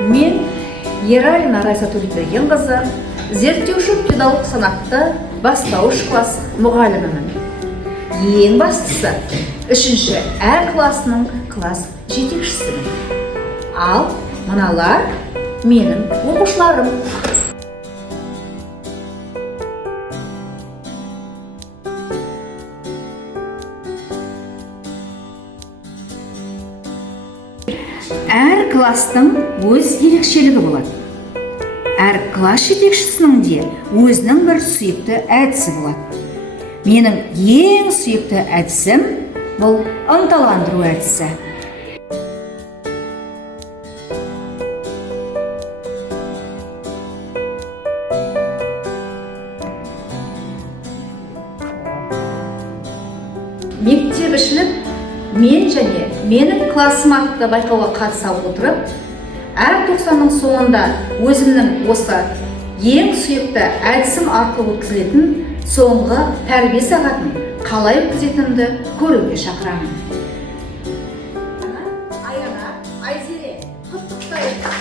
Мен Ералина Райса Төлепберген қызы, зерттеуші педагог санатты бастауыш класс мұғалімімін. Ең бастысы, 3-ші Ә классының класс жетекшісімін. Ал мыналар менің оқушыларым. Әр кластың өз ерекшелігі болады. Әр класс жетекшісінің де өзінің бір сүйікті әдісі болады. Менің ең сүйікті әдісім бұл ынталандыру әдісі. Мектепішілік мен және менің классым атты байқауға қатыса отырып, әр 90-ның соңында өзімнің осы ең сүйікті әдісім арқылы өткізілетін соңғы тәрбие сағатын қалай өткізетінімді көруге шақырамын. Аяна, Айзере, құттықтайық.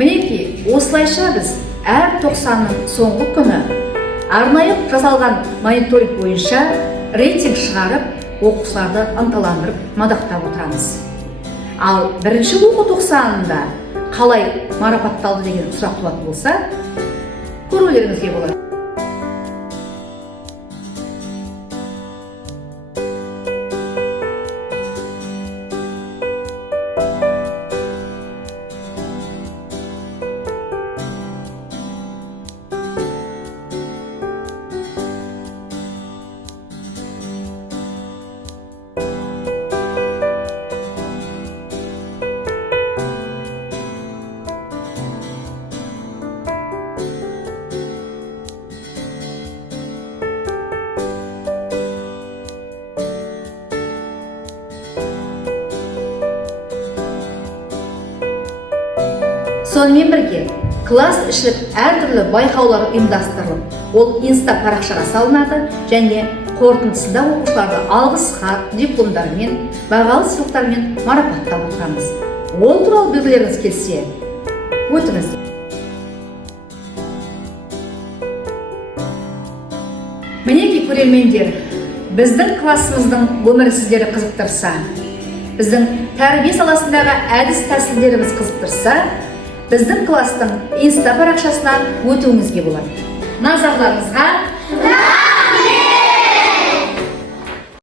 Мінеки, осылайша біз әр 90-ның соңғы күні арнайы жасалған мониторинг бойынша рейтинг шығарып, оқушыларды ынталандырып, мадақтап отырамыз. Ал бірінші оқу тоқсанында қалай марапатталды деген сұрақ туатын болса, көрулеріңізге болады. Сонымен бірге, класс ішілік әртүрлі байқаулар ұйымдастырылып, ол инста парақшаға салынады және қорытындысында оқушыларды алғыс хат, дипломдармен, бағалы сыйлықтармен марапаттап отырамыз. Ол туралы білгілеріңіз келсе, өтіңіз. Мінеки көрермендер, біздің классымыздың өмірі сіздерді қызықтырса, біздің тәрбие саласындағы әдіс тәсілдеріміз қызықтырса, біздің кластың инста парақшасынан өтуіңізге болады. Назарларыңызға